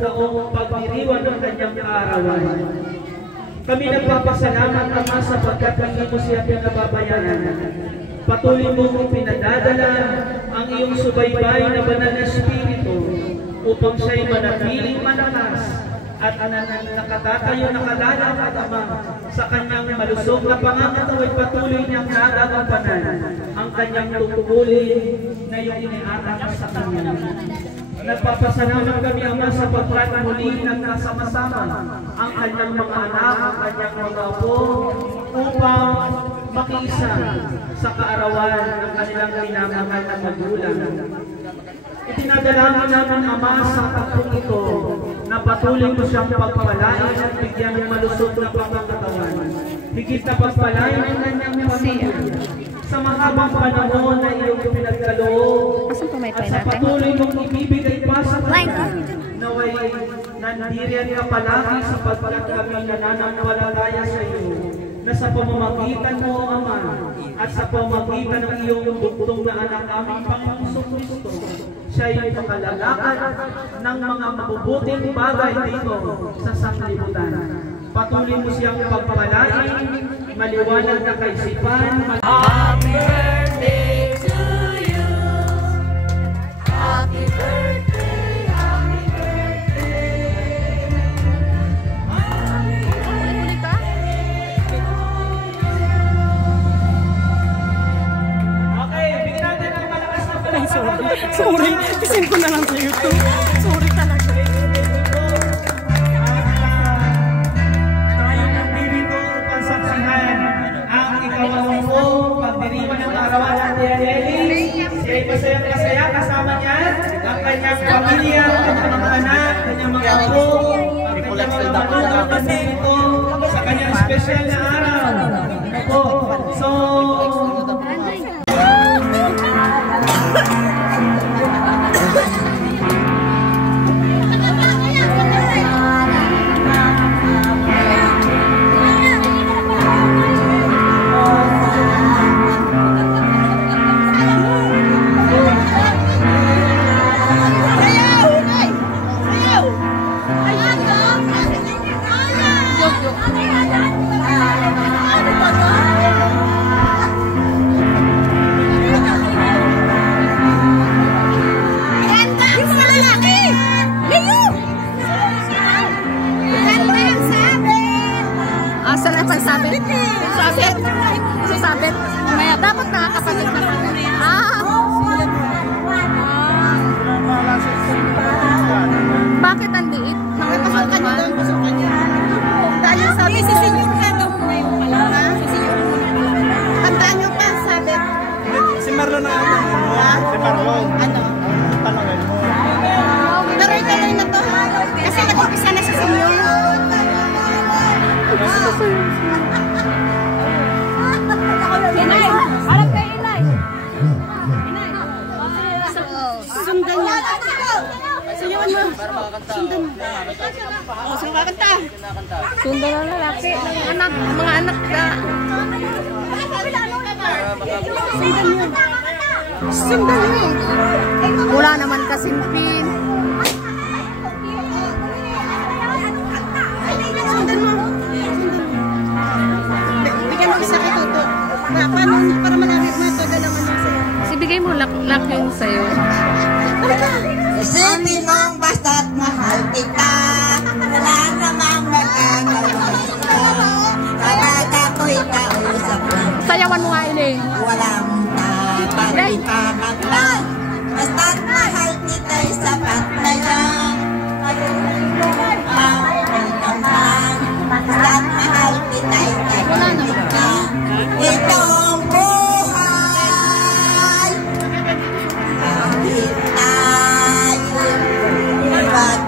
taong pagdiriwan ng kanyang kaarawan. Kami nagpapasalamat, Ama, sapagkat hindi mo siya pinababayaan. Patuloy mong ipinadadala ang iyong subaybay na banal na Espiritu upang siya'y manatiling malakas at nakatatayo nakalalak at Ama sa kanyang malusog na pangangatawid. Patuloy niyang nagagampanan ang kanyang tungkulin na iyong iniatak sa kanya. Nagpapasalamat kami, Ama, sapagkat muli nagkasama-sama ang kanyang mga anak, ang kanyang mga apo upang makiisa sa kaarawan ng kanilang minamahal na magulang. Itinadalangin namin, Ama, sa tatlong ito na patuloy mo siyang pagpalain at bigyan ng malusog na pangkatawan. Higit na pagpalain ang kanyang pamilya sa mahabang panahon na iyong pinagkaloob at sa patuloy mong ibibigay pa sa kanya. Naway nandiriyan ka palagi sapagkat kami nananampalataya sa iyo na sa pamamagitan mo, Ama, at sa pamamagitan ng iyong bugtong na anak aming Panginoong Kristo, siya ay makalalakad ng mga mabubuting bagay dito sa sanglibutan. Patuloy mo siyang pagpalain, maliwanag na kaisipan. Happy birthday to you. Happy birthday, happy birthday. Okay, bigyan natin ng malakas na palakpakan. Sorry, kasi ko na lang sa YouTube. Sorry talaga. Pagdiriwan ng arawan ng Ellie, siya ay masaya-masaya kasama niya ang kanyang pamilya, ang kanyang mga anak, ang kanyang mga apo, ang kanyang mga magulang kasi ito sa kanyang special na araw. So, sabit. Maya dapat nakakapatid na kami. Bakit ang liit? Nakapasok ka doon, pasok ka niya. Dahil sabi si Senyor ka daw mo na yung pala. Si Senyor mo na pala. Tandaan nyo pa, sabit. Si Marlon na ano? Si Marlon. Ano? Tanongin mo. Tuloy-tuloy na to. Kasi nag-upisa na si Senyor. Inay! Alam kayo, Inay! Inay! Sundan niya! Sundan mo! Sundan mo! Sino kakanta? Sundan ang lalaki. Anak, mga anak ka. Sundan niyo! Sundan niyo! Wala naman kasing pin. Sundan mo! Bigyan mo isa kay Toto. Paano para malapit mo ito? Dalaman mo sa'yo. Sibigay mo lak yung sa'yo. Isipin mong basta't mahal kita. Wala namang magagawa kita. Kapag ako'y kausap lang. Sayawan mo nga ini. Walang napagitaman lang. Basta't mahal kita'y sapat na yan. Basta't mahal kita'y kaibigan ka. Itong buhay kahit tayo iba't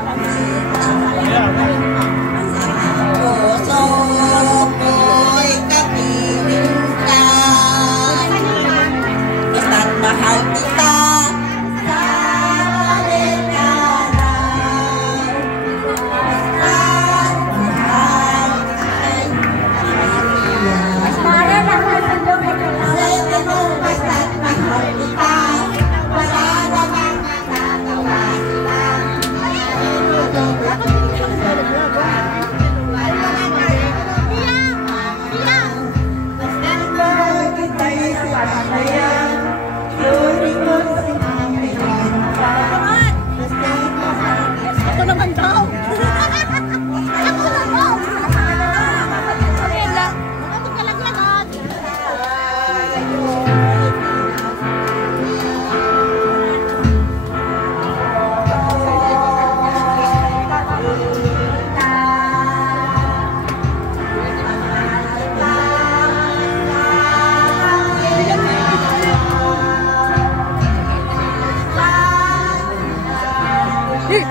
Sabi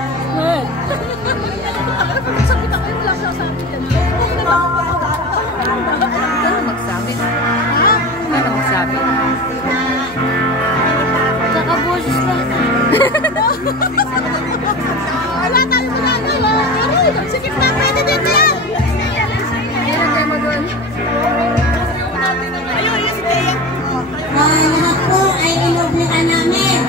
na kayo, wala siya sabi dyan. Ano magsabi? Ano magsabi? Kakaboses lang. Wala tayo magagawa. Sige na, pwede dito yan. Ilagay mo doon. Lahat po ay inublikan namin.